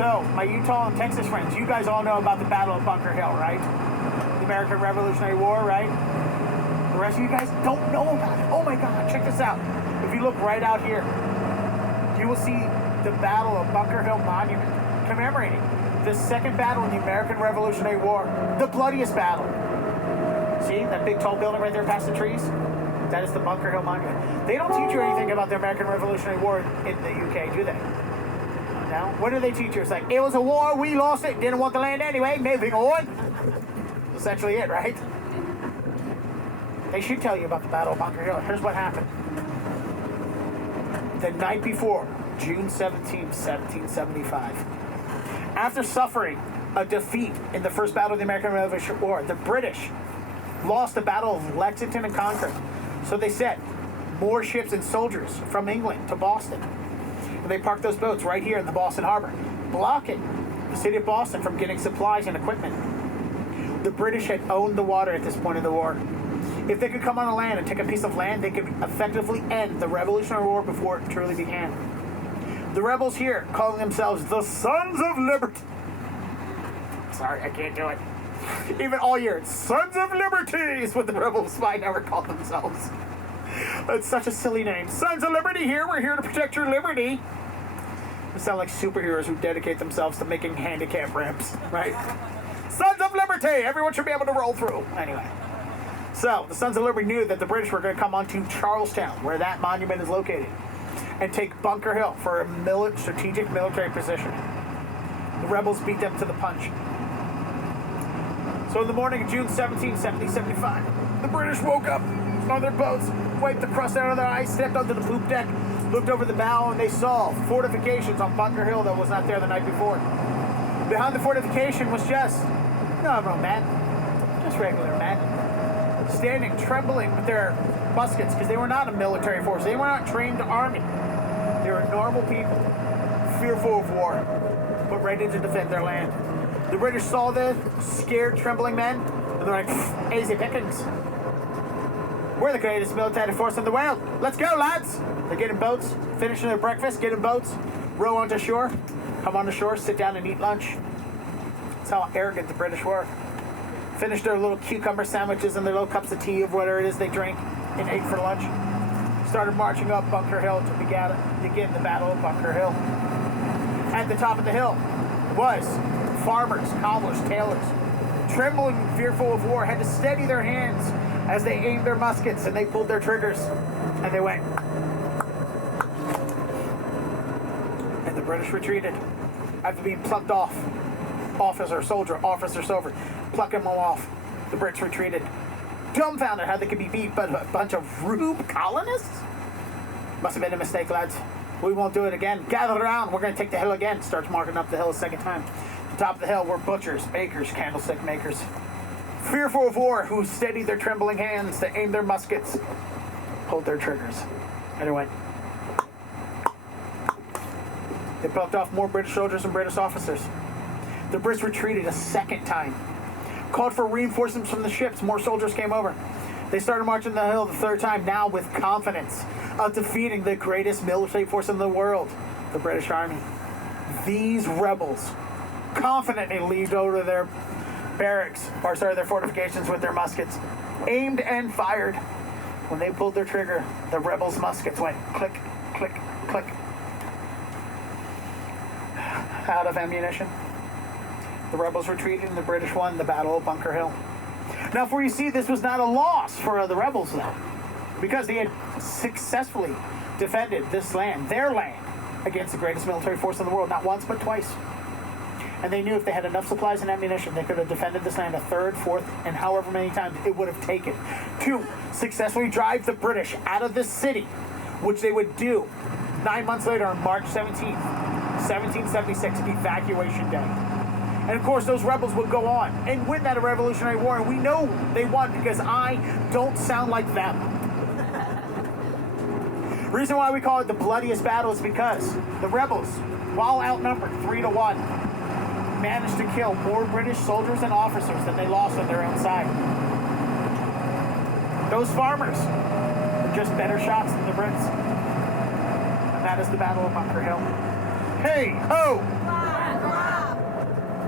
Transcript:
So, my Utah and Texas friends, you guys all know about the Battle of Bunker Hill, right? The American Revolutionary War, right? The rest of you guys don't know about it. Oh my God, check this out. If you look right out here, you will see the Battle of Bunker Hill Monument commemorating the second battle in the American Revolutionary War, the bloodiest battle. See that big tall building right there past the trees? That is the Bunker Hill Monument. They don't teach you anything about the American Revolutionary War in the UK, do they? No? What do they teach you? It's like, it was a war, we lost it, didn't want the land anyway, moving on. That's actually it, right? They should tell you about the Battle of Bunker Hill. Here's what happened. The night before, June 17, 1775, after suffering a defeat in the first battle of the American Revolutionary War, the British lost the Battle of Lexington and Concord. So they sent more ships and soldiers from England to Boston. And they parked those boats right here in the Boston Harbor, blocking the city of Boston from getting supplies and equipment. The British had owned the water at this point in the war. If they could come on the land and take a piece of land, they could effectively end the Revolutionary War before it truly began. The rebels here, calling themselves the Sons of Liberty. Sorry, I can't do it. Even all year, Sons of Liberty is what the rebels might never call themselves. It's such a silly name. Sons of Liberty here, we're here to protect your liberty. They sound like superheroes who dedicate themselves to making handicap ramps, right? Sons of Liberty, everyone should be able to roll through. Anyway, so the Sons of Liberty knew that the British were going to come onto Charlestown, where that monument is located, and take Bunker Hill for a strategic military position. The rebels beat them to the punch. So in the morning of June 17, 1775, the British woke up on their boats, wiped the crust out of their eyes, stepped onto the poop deck, looked over the bow, and they saw fortifications on Bunker Hill that was not there the night before. Behind the fortification was just normal men, just regular men, standing, trembling with their muskets, because they were not a military force. They were not trained army. They were normal people, fearful of war, but ready to defend their land. The British saw the scared, trembling men, and they're like, easy pickings. We're the greatest military force in the world. Let's go, lads. They get in boats, finishing their breakfast, get in boats, row onto shore, come on the shore, sit down and eat lunch. That's how arrogant the British were. Finished their little cucumber sandwiches and their little cups of tea of whatever it is they drank and ate for lunch. Started marching up Bunker Hill to begin the Battle of Bunker Hill. At the top of the hill was farmers, cobblers, tailors, trembling and fearful of war, had to steady their hands as they aimed their muskets and they pulled their triggers and they went. And the British retreated after being plucked off. Officer, soldier, plucking them off. The Brits retreated, dumbfounded how they could be beat by a bunch of rube colonists. Must have been a mistake, lads. We won't do it again. Gather around. We're going to take the hill again. Starts marking up the hill a second time. At the top of the hill were butchers, bakers, candlestick makers. Fearful of war, who steadied their trembling hands to aim their muskets, pulled their triggers. And it went. They plucked off more British soldiers and British officers. The Brits retreated a second time. Called for reinforcements from the ships. More soldiers came over. They started marching the hill the third time, now with confidence of defeating the greatest military force in the world, the British Army. These rebels confidently leaped over their their fortifications with their muskets, aimed and fired. When they pulled their trigger, the rebels' muskets went click, click, click. Out of ammunition. The rebels retreated and the British won the Battle of Bunker Hill. Now, for you see, this was not a loss for the rebels, though, because they had successfully defended this land, their land, against the greatest military force in the world, not once, but twice. And they knew if they had enough supplies and ammunition, they could have defended this land a third, fourth, and however many times it would have taken to successfully drive the British out of this city, which they would do 9 months later on March 17th, 1776, Evacuation Day. And of course, those rebels would go on and win that Revolutionary War, and we know they won because I don't sound like them. The reason why we call it the bloodiest battle is because the rebels, while outnumbered 3-1, managed to kill more British soldiers and officers than they lost on their own side. Those farmers were just better shots than the Brits. And that is the Battle of Bunker Hill. Hey, ho!